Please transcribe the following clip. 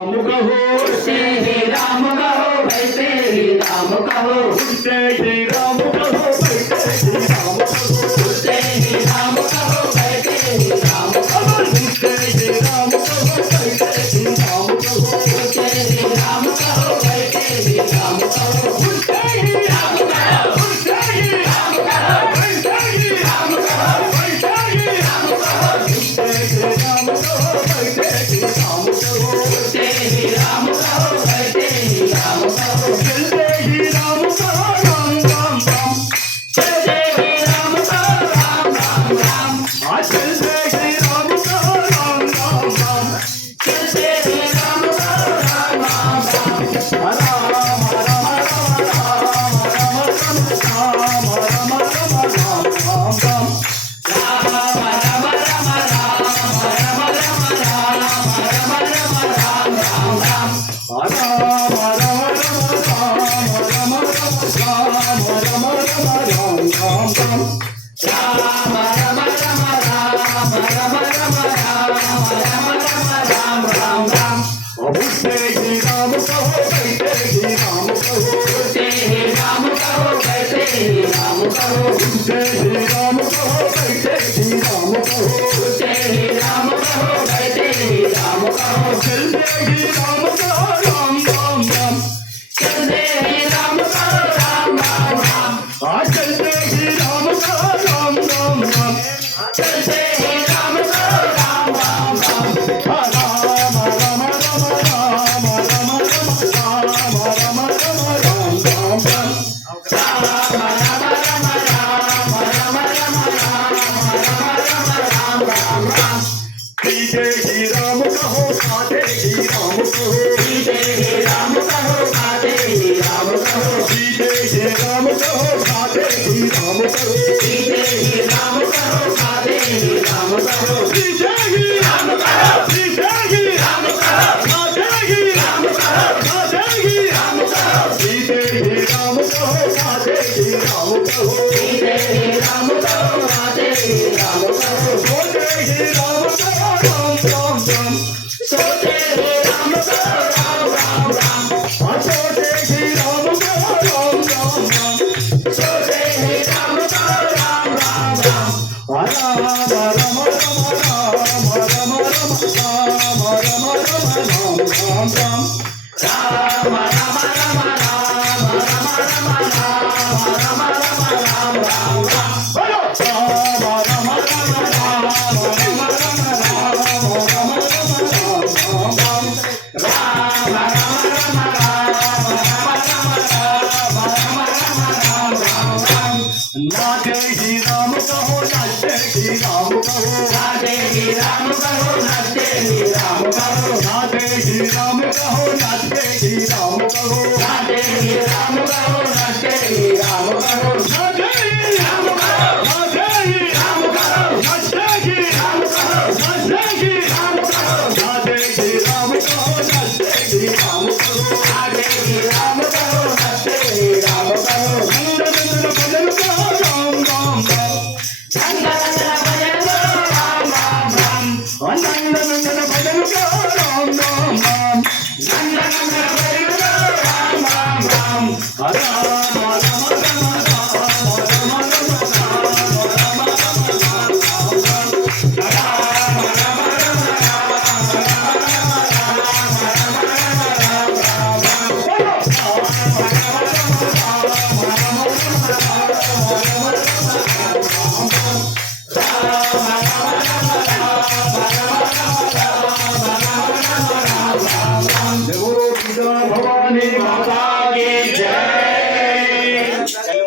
राम कहो श्री राम कहो वैसे ही राम कहो उसे ही राम कहो वैसे ही राम कहो उसे ही राम कहो वैसे ही राम कहो उसे ही राम कहो वैसे ही राम कहो उसे ही राम कहो वैसे ही राम कहो उसे ही राम कहो उसे ही राम कहो वैसे ही राम कहो वैसे ही राम कहो उसे ही राम कहो वैसे ही राम कहो उसे ही राम कहो वैसे ही राम कहो चलते ही राम कहो राम राम राम चलते ही राम कहो राम राम राम चलते ही राम कहो राम राम राम चलते ही राम कहो राम राम राम भवानी माता